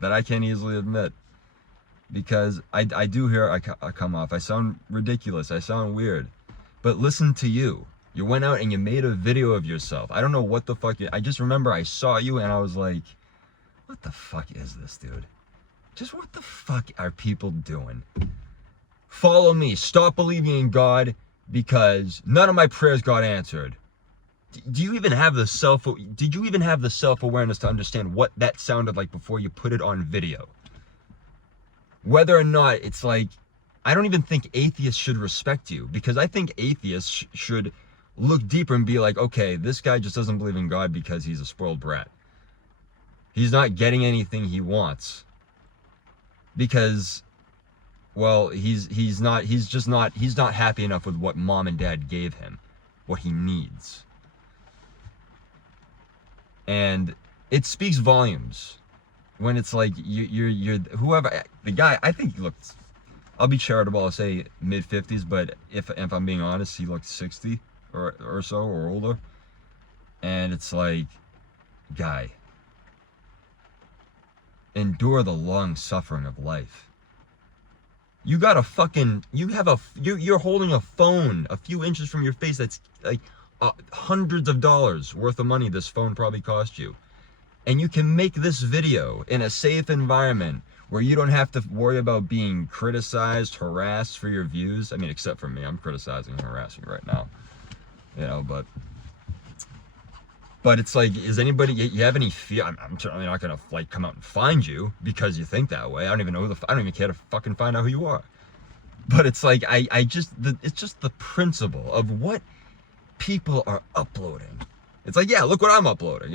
that I can't easily admit. Because I do hear I come off. I sound ridiculous. I sound weird. But listen to you. You went out and you made a video of yourself. I don't know what the fuck. I just remember I saw you and I was like, what the fuck is this, dude? Just what the fuck are people doing? Follow me. Stop believing in God because none of my prayers got answered. Did you even have the self-awareness to understand what that sounded like before you put it on video? Whether or not it's like, I don't even think atheists should respect you, because I think atheists should look deeper and be like, okay, this guy just doesn't believe in God because he's a spoiled brat. He's not getting anything he wants because, well, he's not happy enough with what mom and dad gave him, what he needs. And it speaks volumes when it's like you're whoever the guy. I think he looked, I'll be charitable, I'll say mid-50s, but if I'm being honest, he looked 60 or so or older. And it's like, guy, endure the long suffering of life. You got a fucking, you're holding a phone a few inches from your face that's like hundreds of dollars worth of money this phone probably cost you. And you can make this video in a safe environment where you don't have to worry about being criticized, harassed for your views. I mean, except for me, I'm criticizing and harassing right now, you know, but it's like, is anybody, you have any fear? I'm certainly not going to like come out and find you because you think that way. I don't even know I don't even care to fucking find out who you are. But it's like, it's just the principle of what people are uploading. It's like, yeah, look what I'm uploading.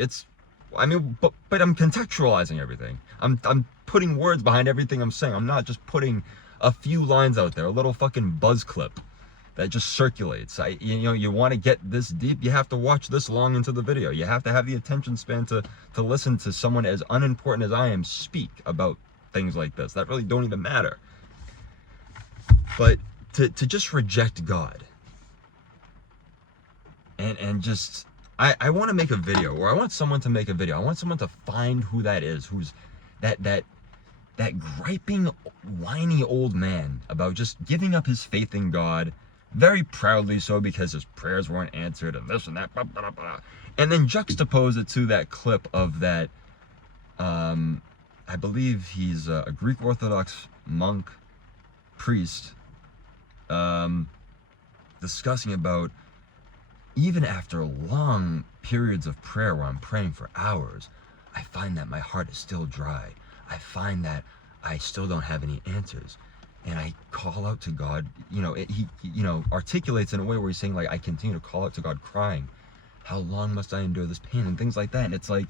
But I'm contextualizing everything. I'm putting words behind everything I'm saying. I'm not just putting a few lines out there, a little fucking buzz clip that just circulates. You want to get this deep, you have to watch this long into the video. You have to have the attention span to listen to someone as unimportant as I am speak about things like this that really don't even matter. But to just reject God and just, I want to make a video, or I want someone to make a video. I want someone to find who that is, who's that griping, whiny old man about just giving up his faith in God, very proudly so, because his prayers weren't answered and this and that, blah, blah, blah. And then juxtapose it to that clip of that, I believe he's a Greek Orthodox monk, priest, discussing about, even after long periods of prayer where I'm praying for hours, I find that my heart is still dry. I find that I still don't have any answers. And I call out to God, he articulates in a way where he's saying, like, I continue to call out to God crying, how long must I endure this pain, and things like that. And it's like,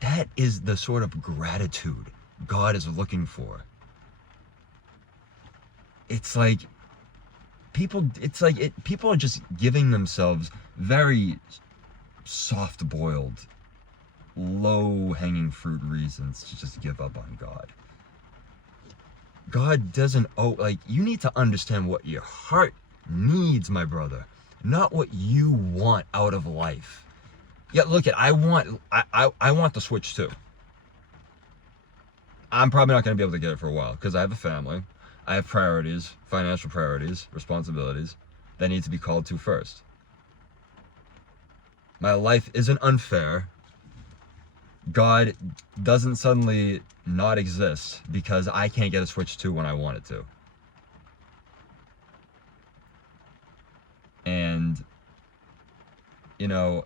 that is the sort of gratitude God is looking for. It's like, people are just giving themselves very soft-boiled, low-hanging fruit reasons to just give up on God. God doesn't you need to understand what your heart needs, my brother, not what you want out of life. Yeah, look I want the Switch too. I'm probably not going to be able to get it for a while because I have a family. I have priorities, financial priorities, responsibilities that need to be called to first. My life isn't unfair. God doesn't suddenly not exist because I can't get a Switch 2 when I want it to. And, even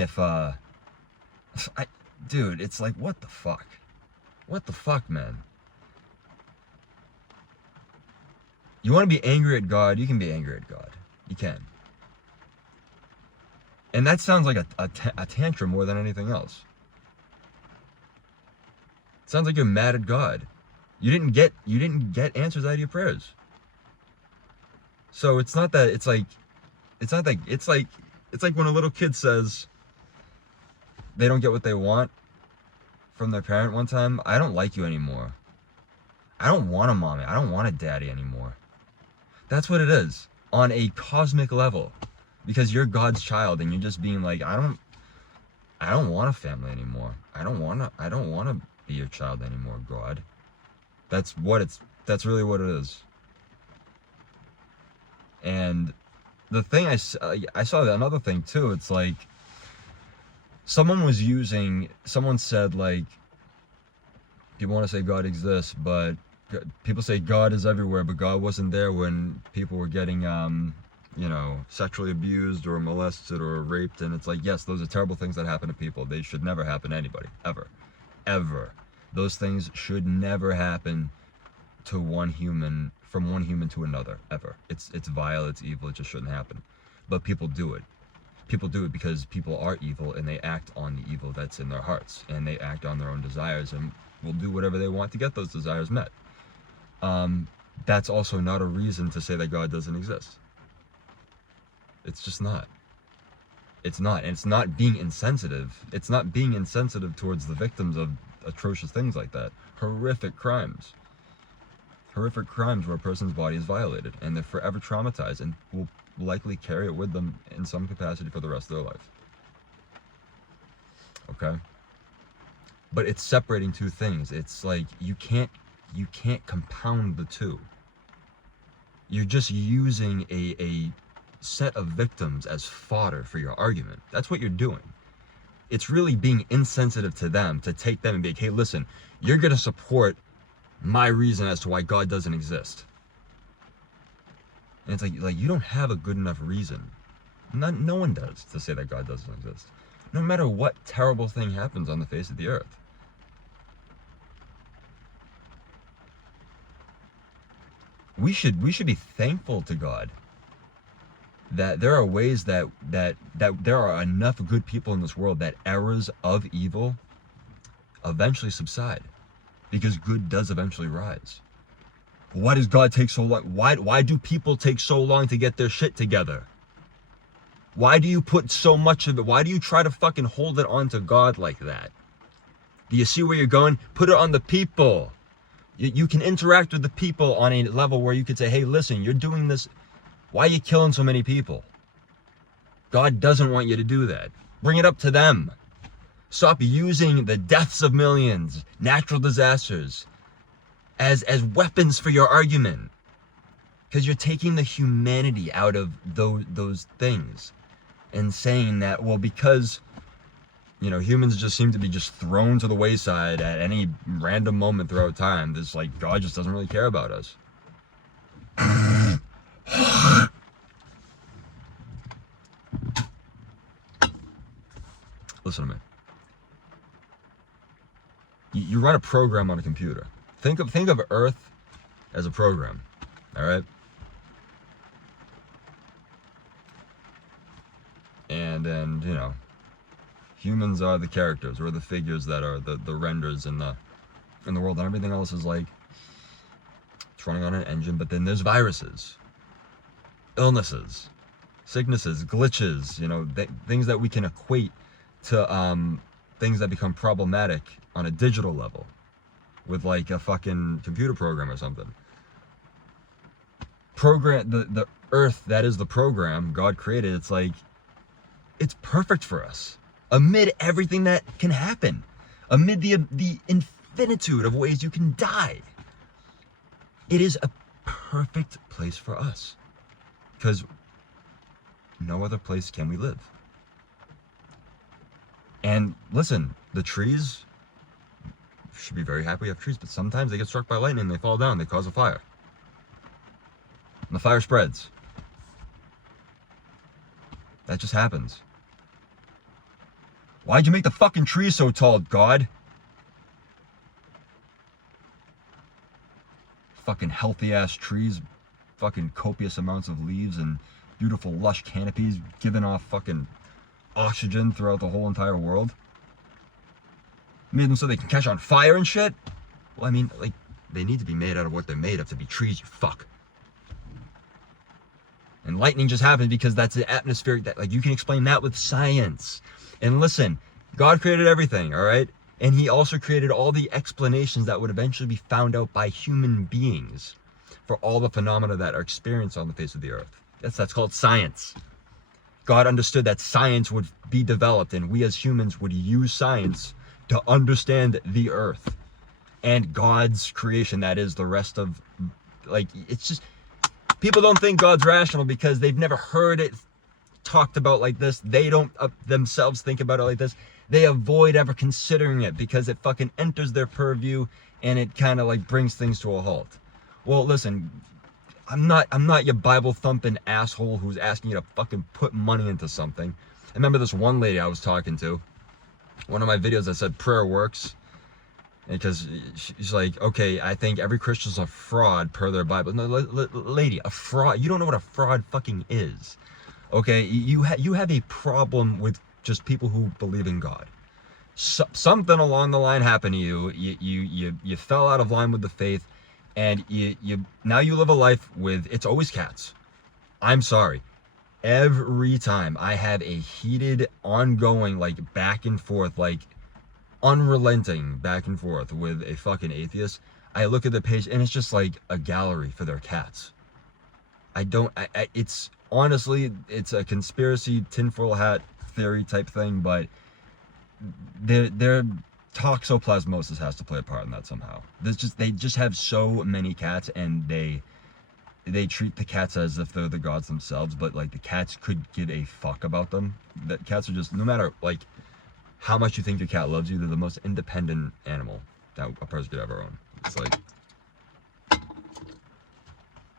if, dude, it's like, what the fuck? What the fuck, man? You want to be angry at God, you can be angry at God. You can. And that sounds like a tantrum more than anything else. It sounds like you're mad at God. You didn't get answers out of your prayers. So it's like when a little kid says, they don't get what they want from their parent one time, I don't like you anymore. I don't want a mommy. I don't want a daddy anymore. That's what it is on a cosmic level, because you're God's child and you're just being like, I don't want a family anymore. I don't want to be your child anymore, God. That's really what it is. And the thing I saw another thing too. It's like someone said, like, people want to say God exists, but people say God is everywhere, but God wasn't there when people were getting sexually abused or molested or raped. And it's like, yes, those are terrible things that happen to people. They should never happen to anybody, ever. Those things should never happen to one human, from one human to another, ever. It's vile, it's evil, it just shouldn't happen. But people do it. People do it because people are evil, and they act on the evil that's in their hearts, and they act on their own desires, and will do whatever they want to get those desires met. That's also not a reason to say that God doesn't exist. It's just not. It's not. And it's not being insensitive. It's not being insensitive towards the victims of atrocious things like that. Horrific crimes. Horrific crimes where a person's body is violated and they're forever traumatized and will likely carry it with them in some capacity for the rest of their life. Okay? But it's separating two things. It's like you can't compound the two. You're just using a set of victims as fodder for your argument. That's what you're doing. It's really being insensitive to them, to take them and be like, hey, listen, you're going to support my reason as to why God doesn't exist. And it's like you don't have a good enough reason. No one does, to say that God doesn't exist. No matter what terrible thing happens on the face of the earth. We should be thankful to God that there are ways that there are enough good people in this world that errors of evil eventually subside, because good does eventually rise. Why does God take so long? Why do people take so long to get their shit together? Why do you put so much of it? Why do you try to fucking hold it on to God like that? Do you see where you're going? Put it on the people. You can interact with the people on a level where you could say, hey, listen, you're doing this. Why are you killing so many people? God doesn't want you to do that. Bring it up to them. Stop using the deaths of millions, natural disasters, as weapons for your argument. Because you're taking the humanity out of those things and saying that, well, because humans just seem to be just thrown to the wayside at any random moment throughout time. This, like, God just doesn't really care about us. Listen to me. You run a program on a computer. Think of Earth as a program. All right? And then, humans are the characters, or the figures that are the renders in the world, and everything else is like, it's running on an engine. But then there's viruses, illnesses, sicknesses, glitches, things that we can equate to things that become problematic on a digital level with, like, a fucking computer program or something. The Earth that is the program God created, it's like, it's perfect for us. Amid everything that can happen, amid the infinitude of ways you can die, it is a perfect place for us, because no other place can we live. And listen, the trees should be very happy we have trees, but sometimes they get struck by lightning, they fall down, they cause a fire, and the fire spreads. That just happens. Why'd you make the fucking trees so tall, God? Fucking healthy ass trees, fucking copious amounts of leaves and beautiful lush canopies giving off fucking oxygen throughout the whole entire world. Made them so they can catch on fire and shit? Well, I mean, like, they need to be made out of what they're made of to be trees, you fuck. And lightning just happens because that's the atmosphere that, like, you can explain that with science. And listen, God created everything, all right? And he also created all the explanations that would eventually be found out by human beings for all the phenomena that are experienced on the face of the earth. That's called science. God understood that science would be developed, and we as humans would use science to understand the earth and God's creation, that is the rest of, like, it's just, people don't think God's rational because they've never heard it talked about like this. They don't themselves think about it like this. They avoid ever considering it because it fucking enters their purview and it kind of like brings things to a halt. Well, listen, I'm not your Bible thumping asshole who's asking you to fucking put money into something. I remember this one lady I was talking to, one of my videos that said prayer works, because she's like, okay, I think every Christian's a fraud per their Bible. No, lady, a fraud, you don't know what a fraud fucking is. Okay, you have a problem with just people who believe in God. Something along the line happened to you. You fell out of line with the faith, and now you live a life with, it's always cats. I'm sorry. Every time I have a heated, ongoing, like, back and forth, like, unrelenting back and forth with a fucking atheist, I look at the page and it's just like a gallery for their cats. It's honestly, it's a conspiracy tinfoil hat theory type thing, but their toxoplasmosis has to play a part in that somehow. They just have so many cats, and they treat the cats as if they're the gods themselves, but like the cats could give a fuck about them. That cats are just, no matter like how much you think your cat loves you, they're the most independent animal that a person could ever own. It's like,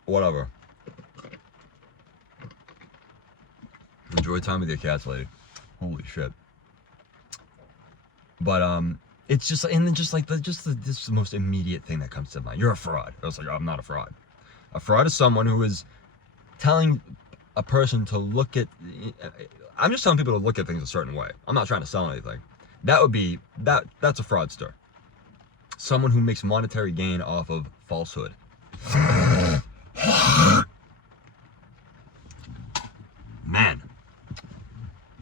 whatever. Enjoy time with your cats, lady. Holy shit. But it's just, and then just like this is the most immediate thing that comes to mind. You're a fraud. I was like, I'm not a fraud. A fraud is someone who is telling a person to look at. I'm just telling people to look at things a certain way. I'm not trying to sell anything. That would be that's a fraudster. Someone who makes monetary gain off of falsehood. Man,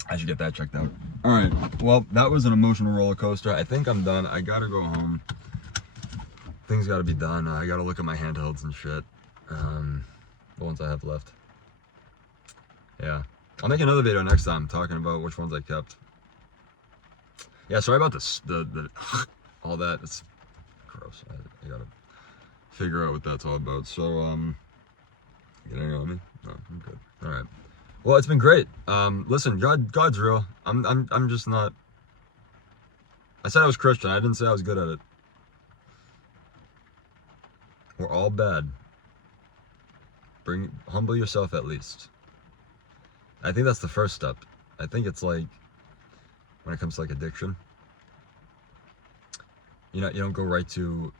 I should get that checked out. All right. Well, that was an emotional roller coaster. I think I'm done. I gotta go home. Things gotta be done. I gotta look at my handhelds and shit. The ones I have left. Yeah. I'll make another video next time talking about which ones I kept. Yeah, sorry about this. The all that. It's gross. I gotta figure out what that's all about. So, you getting on me? No, I'm good. All right. Well, it's been great. Listen, God's real. I'm just not. I said I was Christian. I didn't say I was good at it. We're all bad. Humble yourself at least. I think that's the first step. I think it's like when it comes to like addiction. You don't go right to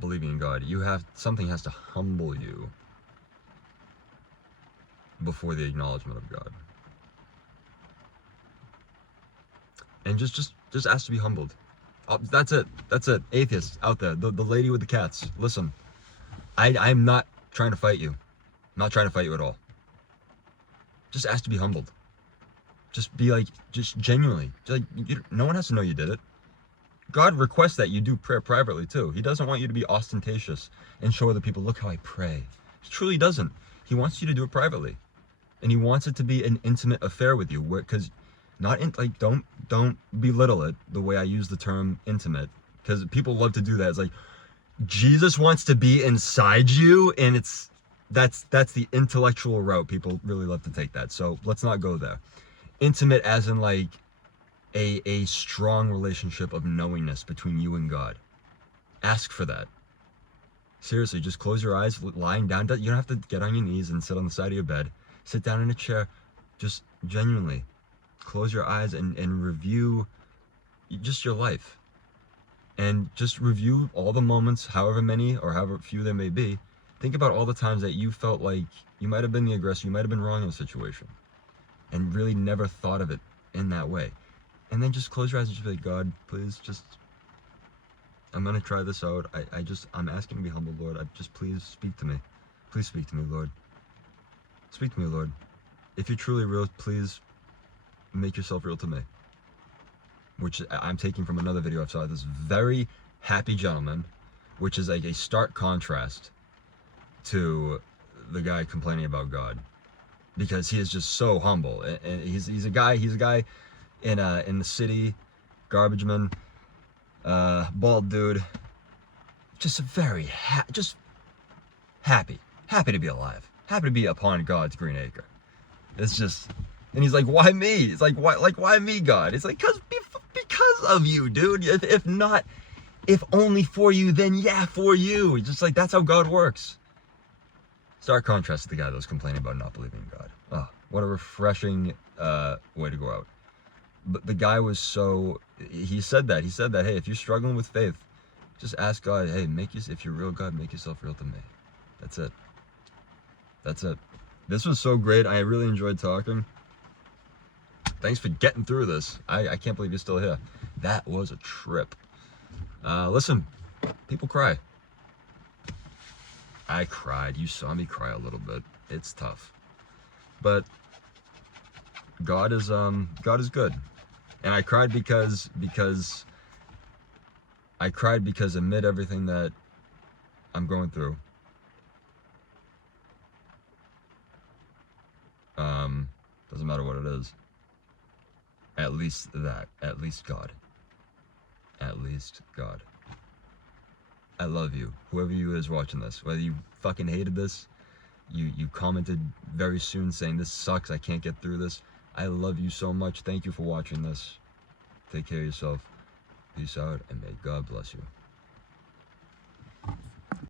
believing in God. Something has to humble you before the acknowledgement of God. And just ask to be humbled. That's it. Atheists out there, the lady with the cats. Listen, I'm not trying to fight you. I'm not trying to fight you at all. Just ask to be humbled. Just be like, just genuinely. No one has to know you did it. God requests that you do prayer privately too. He doesn't want you to be ostentatious and show other people, look how I pray. He truly doesn't. He wants you to do it privately. And he wants it to be an intimate affair with you, because don't belittle it the way I use the term intimate, because people love to do that. It's like Jesus wants to be inside you, and that's the intellectual route. People really love to take that. So let's not go there. Intimate as in like a strong relationship of knowingness between you and God. Ask for that. Seriously, just close your eyes, lying down. You don't have to get on your knees and sit on the side of your bed. Sit down in a chair. Just genuinely close your eyes and review just your life. And just review all the moments, however many or however few there may be. Think about all the times that you felt like you might have been the aggressor, you might have been wrong in a situation, and really never thought of it in that way. And then just close your eyes and just be like, God, please I'm going to try this out. I'm asking to be humble, Lord. Please speak to me. Please speak to me, Lord. Speak to me, Lord. If you're truly real, please make yourself real to me. which I'm taking from another video I saw, this very happy gentleman, which is like a stark contrast to the guy complaining about God, because he is just so humble, and he's a guy in the city, garbage man, bald dude, just a very just happy to be alive, happy to be upon God's green acre. It's just, and he's like, why me? It's like, why me, God? It's like, because of you, dude. If only for you, then yeah, for you. It's just like, that's how God works. Stark contrast to the guy that was complaining about not believing in God. Oh, what a refreshing way to go out. But the guy was so, he said that, hey, if you're struggling with faith, just ask God, hey, if you're real, God, make yourself real to me. That's it. That's it. This was so great. I really enjoyed talking. Thanks for getting through this. I can't believe you're still here. That was a trip. Listen, people cry. I cried. You saw me cry a little bit. It's tough. But God is good. And I cried because amid everything that I'm going through, doesn't matter what it is, at least God. At least God. I love you, whoever you is watching this. Whether you fucking hated this, you commented very soon saying this sucks, I can't get through this. I love you so much. Thank you for watching this. Take care of yourself. Peace out, and may God bless you.